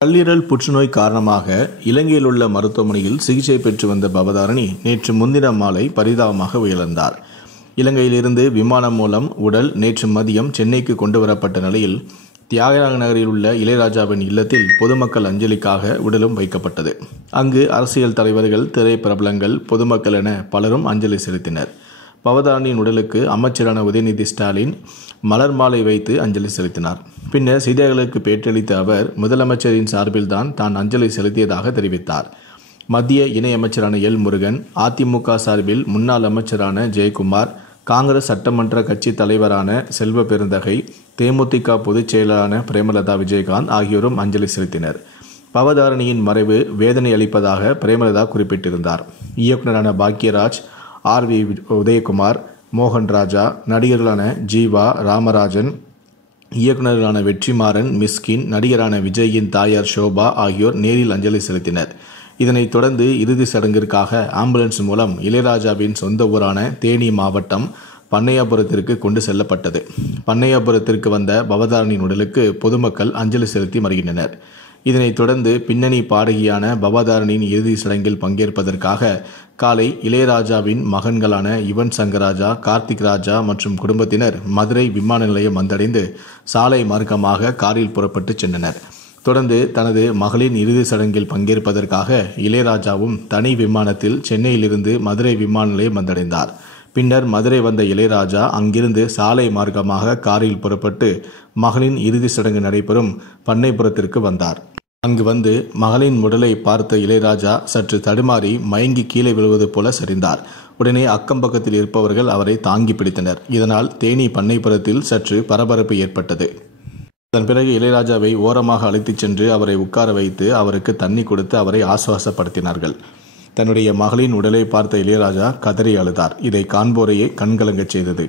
கல்லீரல் புற்றுநோய் காரணமாக இலங்கையில் உள்ள மருத்துவமனையில் சிகிச்சை பெற்று வந்த பவதாரணி நேற்று முன்தினம் மாலை பரிதாபமாக உயிரிழந்தார். இலங்கையிலிருந்து விமானம் மூலம் உடல் நேற்று மதியம் சென்னைக்கு கொண்டு வரப்பட்ட நிலையில் தியாகராய நகரில் உள்ள இளையராஜாவின் இல்லத்தில் பொதுமக்கள் அஞ்சலிக்காக உடலும் வைக்கப்பட்டது. அங்கு அரசியல் தலைவர்கள், திரைப்பிரபலங்கள், பொதுமக்கள் என பலரும் அஞ்சலி செலுத்தினர். பவதாரணியின் உடலுக்கு அமைச்சரான உதயநிதி ஸ்டாலின் மலர் மாலை வைத்து அஞ்சலி செலுத்தினார். பின்னர் செய்தியாளர்களுக்கு பேட்டியளித்த அவர், முதலமைச்சரின் சார்பில் தான் அஞ்சலி செலுத்தியதாக தெரிவித்தார். மத்திய இணையமைச்சரான எல் முருகன், அதிமுக சார்பில் முன்னாள் அமைச்சரான ஜெயக்குமார், காங்கிரஸ் சட்டமன்ற கட்சி தலைவரான செல்வ பெருந்தகை, தேமுதிக பொதுச் செயலாளரான பிரேமலதா விஜயகாந்த் ஆகியோரும் அஞ்சலி செலுத்தினர். பவதாரணியின் மறைவு வேதனை அளிப்பதாக பிரேமலதா குறிப்பிட்டிருந்தார். இயக்குநரான பாக்யராஜ், ஆர்.வி. உதயகுமார், மோகன் ராஜா, நடிகர்களான ஜீவா, ராமராஜன், இயக்குநர்களான வெற்றிமாறன், மிஸ்கின், நடிகரான விஜயின் தாயார் ஷோபா ஆகியோர் நேரில் அஞ்சலி செலுத்தினர். இதனைத் தொடர்ந்து இறுதி சடங்கிற்காக ஆம்புலன்ஸ் மூலம் இளையராஜாவின் சொந்த ஊரான தேனி மாவட்டம் பண்ணையாபுரத்திற்கு கொண்டு செல்லப்பட்டது. பண்ணையாபுரத்திற்கு வந்த பவதாரணியின் உடலுக்கு பொதுமக்கள் அஞ்சலி செலுத்தி வருகின்றனர். இதனைத் தொடர்ந்து பின்னணி பாடகியான பவதாரணியின் இறுதி சடங்கில் பங்கேற்பதற்காக காலை இளையராஜாவின் மகன்களான யுவன் சங்கர் ராஜா, கார்த்திக் ராஜா மற்றும் குடும்பத்தினர் மதுரை விமான நிலையம் வந்தடைந்து சாலை மார்க்கமாக காரில் புறப்பட்டு சென்றனர். தொடர்ந்து தனது மகளின் இறுதி சடங்கில் பங்கேற்பதற்காக இளையராஜாவும் தனி விமானத்தில் சென்னையிலிருந்து மதுரை விமான நிலையம் வந்தடைந்தார். பின்னர் மதுரை வந்த இளையராஜா அங்கிருந்து சாலை மார்க்கமாக காரில் புறப்பட்டு மகளின் இறுதி சடங்கு நடைபெறும் பண்ணைபுரத்திற்கு வந்தார். அங்கு வந்து மகளின் உடலை பார்த்த இளையராஜா சற்று தடுமாறி மயங்கி கீழே விழுவது போல சரிந்தார். உடனே அக்கம் பக்கத்தில் இருப்பவர்கள் அவரை தாங்கி பிடித்தனர். இதனால் தேனி பண்ணைபுரத்தில் சற்று பரபரப்பு ஏற்பட்டது. அதன் பிறகு இளையராஜாவை ஓரமாக அழைத்துச் சென்று அவரை உட்கார வைத்து அவருக்கு தண்ணி கொடுத்து அவரை ஆசுவாசப்படுத்தினார்கள். தன்னுடைய மகளின் உடலை பார்த்த இளையராஜா கதறி அழுதார். இதை காண்போரையே கண்கலங்கச் செய்தது.